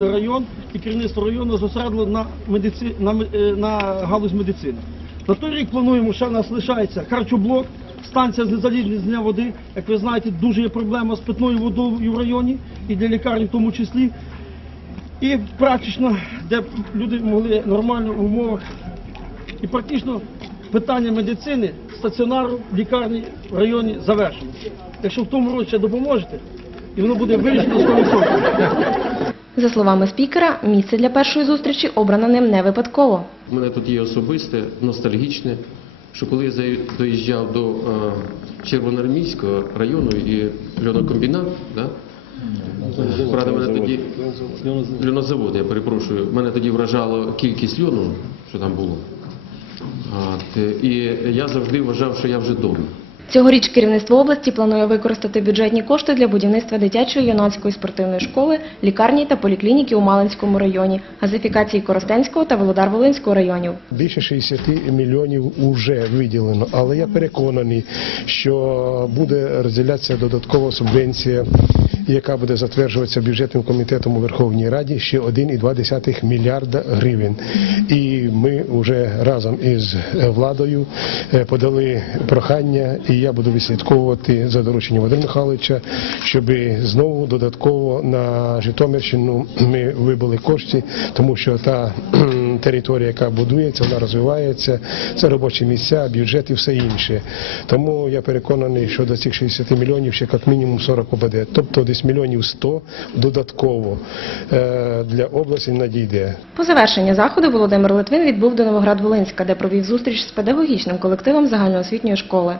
район і керівництво району зосередило на, медици... на, е, на галузь медицини. На той рік плануємо, ще в нас лишається харчоблок, станція з залізнення води. Як ви знаєте, дуже є проблема з питною водою в районі і для лікарні в тому числі. І практично, де люди могли нормально в умовах. І практично питання медицини, стаціонару, лікарні в районі завершено. Якщо в тому році допоможете, і воно буде вирішено 100%. За словами спікера, місце для першої зустрічі обрано ним не випадково. У мене тут є особисте, ностальгічне, що коли я доїжджав до е, Червоноармійського району і льонокомбінат, да? правда, мене тоді льонозавод, я перепрошую, мене тоді вражала кількість льону, що там було. От, і я завжди вважав, що я вже вдома. Цьогоріч керівництво області планує використати бюджетні кошти для будівництва дитячої юнацької спортивної школи, лікарні та поліклініки у Малинському районі, газифікації Коростенського та Володар-Волинського районів. Більше 60 мільйонів вже виділено, але я переконаний, що буде розділятися додаткова субвенція, яка буде затверджуватися бюджетним комітетом у Верховній Раді ще 1,2 мільярда гривень. І ми вже разом із е, владою е, подали прохання, і я буду відслідковувати за дорученням Вадима Михайловича, щоб знову додатково на Житомирщину ми вибили кошти, тому що та територія, яка будується, вона розвивається, це робочі місця, бюджет і все інше. Тому я переконаний, що до цих 60 мільйонів ще як мінімум 40 попаде. Тобто десь мільйонів 100 додатково е, для області надійде. По завершенні заходу Володимир Литвин відбув до Новоград-Волинська, де провів зустріч з педагогічним колективом загальноосвітньої школи.